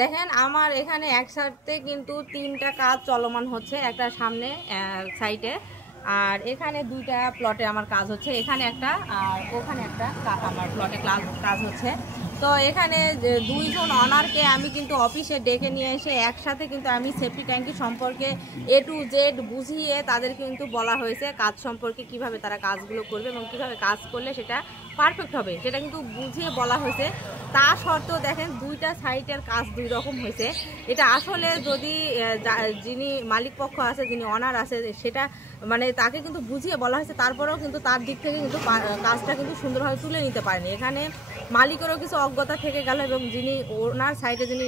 দেখেন আমার এখানে একসাথে কিন্তু 3টা কাজ চলমান হচ্ছে, একটা সামনে সাইডে, আর এখানে 2টা প্লটে আমার কাজ হচ্ছে, এখানে একটা আর ওখানে একটা আমার প্লটে কাজ হচ্ছে। তো এখানে 2জন অনারকে আমি কিন্তু অফিসে ডেকে নিয়ে এসে একসাথে কিন্তু আমি সেফটি ট্যাঙ্কি সম্পর্কে A to Z বুঝিয়ে তাদের কিন্তু বলা হয়েছে কাজ সম্পর্কে, কিভাবে তারা কাজগুলো করবে এবং কিভাবে কাজ করলে সেটা পারফেক্ট হবে সেটা কিন্তু বুঝিয়ে বলা হয়েছে। তা সত্ত্বেও দেখেন 2টা সাইটের কাজ 2 রকম হয়েছে। এটা আসলে যদি যিনি মালিক পক্ষ আছে, যিনি অনার আছে, সেটা মানে তাকে কিন্তু বুঝিয়ে বলা হয়েছে, তারপরেও কিন্তু তার দিক থেকে কিন্তু কাজটা কিন্তু সুন্দরভাবে তুলে নিতে পারেনি। এখানে মালিকেরও কিছু অজ্ঞতা থেকে গেল এবং যিনি ওনার সাইডে যিনি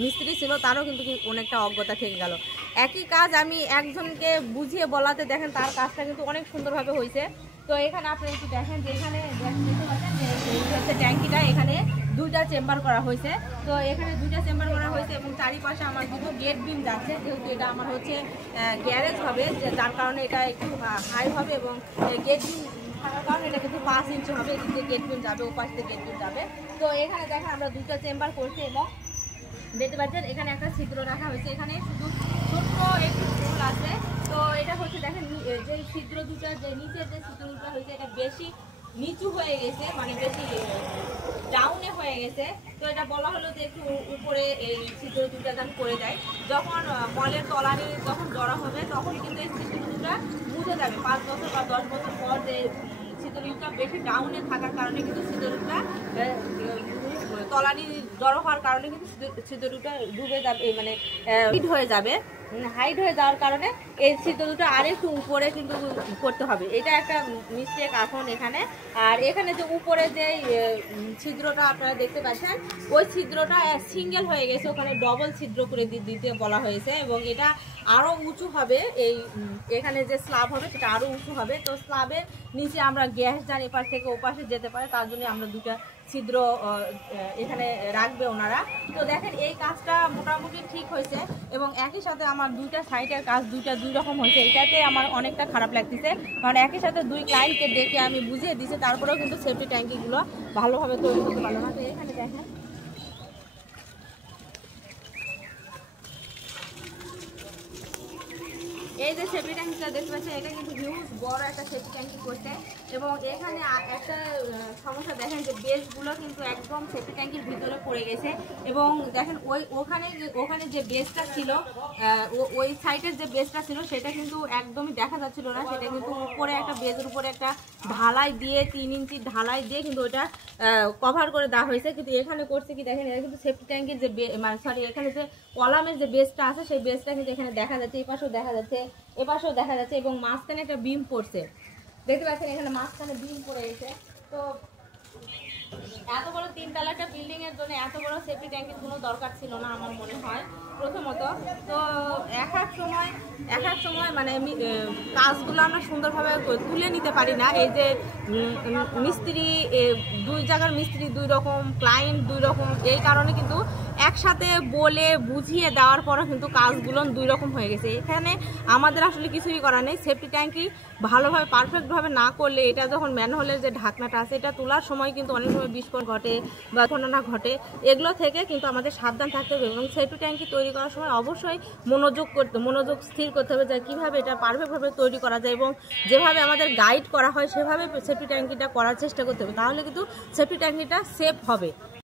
মিস্ত্রি ছিল তারও কিন্তু অনেকটা অজ্ঞতা থেকে গেল। একই কাজ আমি একজনকে বুঝিয়ে বলাতে দেখেন তার কাজটা কিন্তু অনেক সুন্দরভাবে হয়েছে। তো এখানে আপনি একটু দেখেন যে এখানে দেখতে পাচ্ছেন যে এই হচ্ছে ট্যাঙ্কিটা, এখানে 2টা চেম্বার করা হয়েছে। তো এখানে 2টা চেম্বার করা হয়েছে এবং চারিপাশে আমার কিন্তু গেট বিম যাচ্ছে, যেহেতু এটা আমার হচ্ছে গ্যারেজ হবে, যার কারণে এটা একটু হাই হবে এবং গেট বিম থাকার কারণে এটা কিন্তু 5 ইঞ্চি হবে। এদিক দিয়ে গেট বিম যাবে, ওপাশ দিয়ে গেট বিম যাবে। তো এখানে দেখেন আমরা 2টা চেম্বার করছি এবং দেখতে পাচ্ছেন এখানে একটা ছিদ্র রাখা হয়েছে, এখানে শুধু ছোট্ট একটু ফুল আছে। তো এটা হচ্ছে দেখেন যে ছিদ্র 2টা, যে নিচের যে ছিদ্র 2টা হয়েছে এটা বেশি নিচু হয়ে গেছে, মানে বেশি ডাউনে হয়ে গেছে। তো এটা বলা হলো যে একটু উপরে এই ছিদ্র 2টা দান করে দেয়, যখন মলের তলানি যখন জড়া হবে তখন কিন্তু এই ছিদ্র 2টা বুঝে যাবে 5 বছর বা 10 বছর পর যে ছিদ্র 2টা বেশি ডাউনে থাকার কারণে কিন্তু ছিদ্র 2টা তলানি জড়ো হওয়ার কারণে কিন্তু ছিদ্র 2টা ডুবে যাবে, মানে হিট হয়ে যাবে, হাইট হয়ে যাওয়ার কারণে এই ছিদ্র 2টা আর একটু উপরে কিন্তু করতে হবে। এটা একটা মিস্টেক এখন এখানে। আর এখানে যে উপরে যে ছিদ্রটা আপনারা দেখতে পাচ্ছেন, ওই ছিদ্রটা সিঙ্গেল হয়ে গেছে, ওখানে ডবল ছিদ্র করে দিতে বলা হয়েছে এবং এটা আরও উঁচু হবে। এই এখানে যে স্ল্যাব হবে সেটা আরও উঁচু হবে। তো স্ল্যাবের নিচে আমরা গ্যাস যান এপাশ থেকে ওপাশে যেতে পারে, তার জন্য আমরা 2টা ছিদ্র এখানে রাখবে ওনারা। তো দেখেন এই কাজটা মোটামুটি ঠিক হয়েছে এবং একই সাথে আমার 2টা সাইডের কাজ 2 রকম হয়েছে। এটাতে আমার অনেকটা খারাপ লাগতেছে, কারণ একই সাথে 2 ক্লায়েন্টকে ডেকে আমি বুঝিয়ে দিয়েছি, তারপরেও কিন্তু সেফটি ট্যাঙ্কিগুলো ভালোভাবে তৈরি করতে পারলো না। তো এখানে দেখেন এই যে সেফটি ট্যাঙ্কিটা দেখতে পাচ্ছেন, এটা কিন্তু হিউজ বড় একটা সেফটি ট্যাঙ্কি করছে এবং এখানে একটা সমস্যা দেখেন যে বেসগুলো কিন্তু একদম সেফটি ট্যাঙ্কির ভিতরে পড়ে গেছে এবং দেখেন ওখানে যে বেসটা ছিল, ওই সাইডের যে বেসটা ছিল সেটা কিন্তু একদমই দেখা যাচ্ছিল না, সেটা কিন্তু উপরে একটা বেসের উপরে একটা ঢালাই দিয়ে 3 ইঞ্চি ঢালাই দিয়ে কিন্তু ওটা কভার করে দেওয়া হয়েছে। কিন্তু এখানে করছে কি দেখেন, এটা কিন্তু সেফটি ট্যাঙ্কির যে এখানে যে কলামের যে বেসটা আছে সেই বেসটা কিন্তু এখানে দেখা যাচ্ছে, এই পাশেও দেখা যাচ্ছে, এপাশেও দেখা যাচ্ছে এবং মাঝখানে একটা বিম পড়ছে, দেখতে পাচ্ছেন এখানে মাঝখানে বিম পড়ে গেছে। তো এত বড় 3 তলা একটা বিল্ডিং এর জন্য এত বড় সেফটি ট্যাঙ্কির কোনো দরকার ছিল না আমার মনে হয় প্রথমত। তো এক এক সময় মানে কাজগুলো আমরা সুন্দরভাবে তুলে নিতে পারি না। এই যে মিস্ত্রি 2 জায়গার মিস্ত্রি 2 রকম, ক্লায়েন্ট 2 রকম, এই কারণে কিন্তু একসাথে বলে বুঝিয়ে দেওয়ার পরও কিন্তু কাজগুলো 2 রকম হয়ে গেছে। এখানে আমাদের আসলে কিছুই করার নেই। সেফটি ট্যাঙ্কি ভালোভাবে পারফেক্টভাবে না করলে, এটা যখন ম্যানহোলের যে ঢাকনাটা আছে এটা তোলার সময় কিন্তু অনেক সময় বিস্ফোরণ ঘটে বা ঘটনা ঘটে, এগুলো থেকে কিন্তু আমাদের সাবধান থাকতে হবে এবং সেফটি ট্যাঙ্কি তৈরি করার সময় অবশ্যই মনোযোগ স্থির করতে হবে যে কীভাবে এটা পারফেক্টভাবে তৈরি করা যায় এবং যেভাবে আমাদের গাইড করা হয় সেভাবে সেফটি ট্যাঙ্কিটা করার চেষ্টা করতে হবে, তাহলে কিন্তু সেফটি ট্যাঙ্কিটা সেফ হবে।